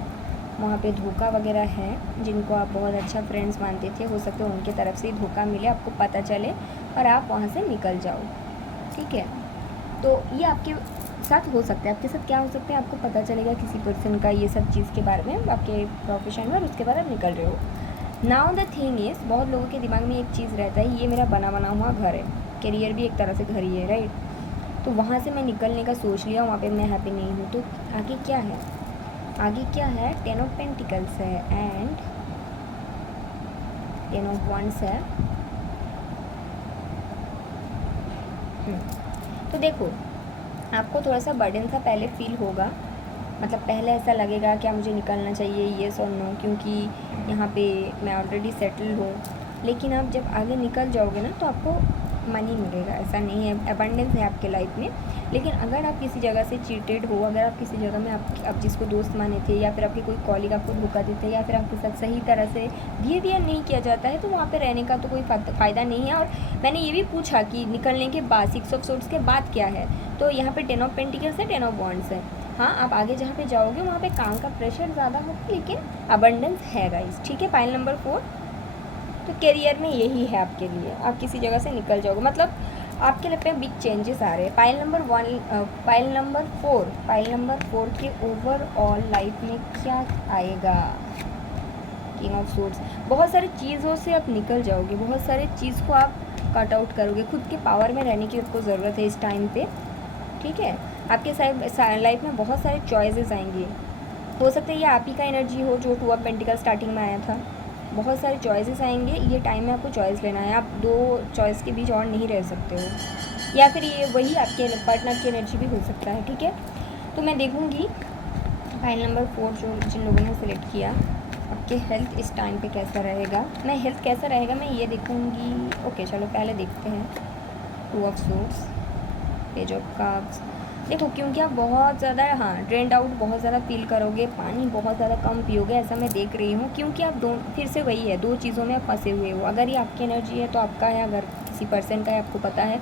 वहाँ पे धोखा वगैरह है। जिनको आप बहुत अच्छा फ्रेंड्स मानते थे, हो सकता है उनके तरफ से ही धोखा मिले, आपको पता चले और आप वहाँ से निकल जाओ, ठीक है। तो ये आपके साथ हो सकता है। आपके साथ क्या हो सकता है, आपको पता चलेगा किसी पर्सन का ये सब चीज़ के बारे में, आपके प्रोफेशन में, और उसके बाद आप निकल रहे हो। नाउ द थिंग इज़, बहुत लोगों के दिमाग में एक चीज़ रहता है, ये मेरा बना हुआ घर है, करियर भी एक तरह से घर ही है, राइट। तो वहाँ से मैं निकलने का सोच लिया, वहाँ पे मैं हैप्पी नहीं हूँ, तो आगे क्या है, आगे क्या है। 10 ऑफ पेंटिकल्स है एंड 10 ऑफ वंस है। तो देखो, आपको थोड़ा सा बर्डन सा पहले फील होगा, मतलब पहले ऐसा लगेगा क्या मुझे निकलना चाहिए, येस और नो, क्योंकि यहाँ पे मैं ऑलरेडी सेटल हूँ, लेकिन आप जब आगे निकल जाओगे ना तो आपको मनी मिलेगा, ऐसा नहीं है, अबंडेंस है आपके लाइफ में। लेकिन अगर आप किसी जगह से चीटेड हो, अगर आप किसी जगह में आप जिसको दोस्त माने थे, या फिर आपके कोई कॉलीग आपको धोखा देते हैं, या फिर आपके साथ सही तरह से बिहेवियर नहीं किया जाता है, तो वहाँ पे रहने का तो कोई फ़ायदा नहीं है। और मैंने ये भी पूछा कि निकलने के बाद 6 ऑफ सोर्ड्स के बाद क्या है, तो यहाँ पे 10 ऑफ पेंटिकल्स है, 10 ऑफ वॉन्ड्स है। हाँ, आप आगे जहाँ पे जाओगे वहाँ पे काम का प्रेशर ज़्यादा होगा, लेकिन अबंडेंस है गाइस, ठीक है। पाइल नंबर 4, तो करियर में यही है आपके लिए, आप किसी जगह से निकल जाओगे, मतलब आपके लाइफ में बिग चेंजेस आ रहे हैं। पाइल नंबर 4, पाइल नंबर 4 के ओवरऑल लाइफ में क्या आएगा? किंग ऑफ सोर्ड्स, बहुत सारी चीज़ों से आप निकल जाओगे, बहुत सारी चीज़ को आप कट आउट करोगे, खुद के पावर में रहने की आपको ज़रूरत है इस टाइम पे, ठीक है। आपके लाइफ में बहुत सारे चॉइसेस आएंगे, हो सकता है ये आप ही का एनर्जी हो जो 2 ऑफ पेंटिकल स्टार्टिंग में आया था। बहुत सारे चॉइसेस आएंगे, ये टाइम में आपको चॉइस लेना है, आप 2 चॉइस के बीच और नहीं रह सकते हो, या फिर ये वही आपके पार्टनर की एनर्जी भी हो सकता है, ठीक है। तो मैं देखूँगी फाइल नंबर 4 जो जिन लोगों ने सेलेक्ट किया, आपके हेल्थ इस टाइम पे कैसा रहेगा। मैं हेल्थ कैसा रहेगा मैं ये देखूँगी। ओके चलो पहले देखते हैं 2 of swords, page of cups. देखो क्योंकि आप बहुत ज़्यादा ड्रेन्ड आउट बहुत ज़्यादा फील करोगे, पानी बहुत ज़्यादा कम पियोगे, ऐसा मैं देख रही हूँ, क्योंकि आप फिर से वही है, 2 चीज़ों में आप फंसे हुए हो। अगर ये आपकी एनर्जी है तो आपका है, अगर किसी पर्सन का है आपको पता है,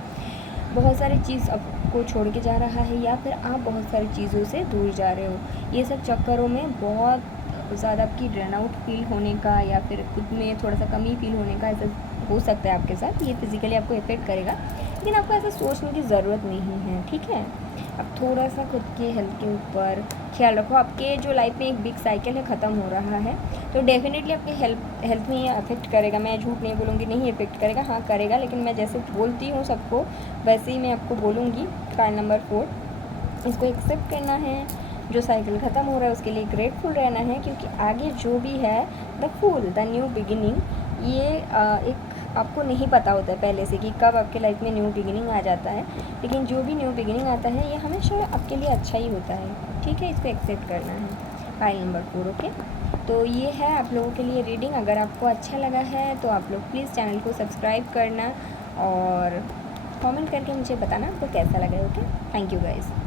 बहुत सारी चीज़ आपको छोड़ के जा रहा है, या फिर आप बहुत सारी चीज़ों से दूर जा रहे हो। ये सब चक्करों में बहुत ज़्यादा आपकी ड्रेन आउट फील होने का, या फिर खुद में थोड़ा सा कमी फील होने का ऐसा हो सकता है आपके साथ। ये फिज़िकली आपको इफेक्ट करेगा, लेकिन आपको ऐसा सोचने की ज़रूरत नहीं है, ठीक है। अब थोड़ा सा खुद के हेल्थ के ऊपर ख्याल रखो। आपके जो लाइफ में एक बिग साइकिल है ख़त्म हो रहा है, तो डेफिनेटली आपके हेल्थ में ये अफेक्ट करेगा। मैं झूठ नहीं बोलूँगी, नहीं इफेक्ट करेगा, हाँ करेगा, लेकिन मैं जैसे बोलती हूँ सबको वैसे ही मैं आपको बोलूँगी। फाइल नंबर 4, इसको एक्सेप्ट करना है, जो साइकिल ख़त्म हो रहा है उसके लिए ग्रेटफुल रहना है, क्योंकि आगे जो भी है the fool, the new beginning, ये एक आपको नहीं पता होता है पहले से कि कब आपके लाइफ में न्यू बिगिनिंग आ जाता है, लेकिन जो भी न्यू बिगिनिंग आता है ये हमेशा आपके लिए अच्छा ही होता है, ठीक है। इसको एक्सेप्ट करना है। File number 4, okay. तो ये है आप लोगों के लिए रीडिंग। अगर आपको अच्छा लगा है तो आप लोग प्लीज़ चैनल को सब्सक्राइब करना और कमेंट करके मुझे बताना आपको कैसा लगा, ओके। Thank you guys.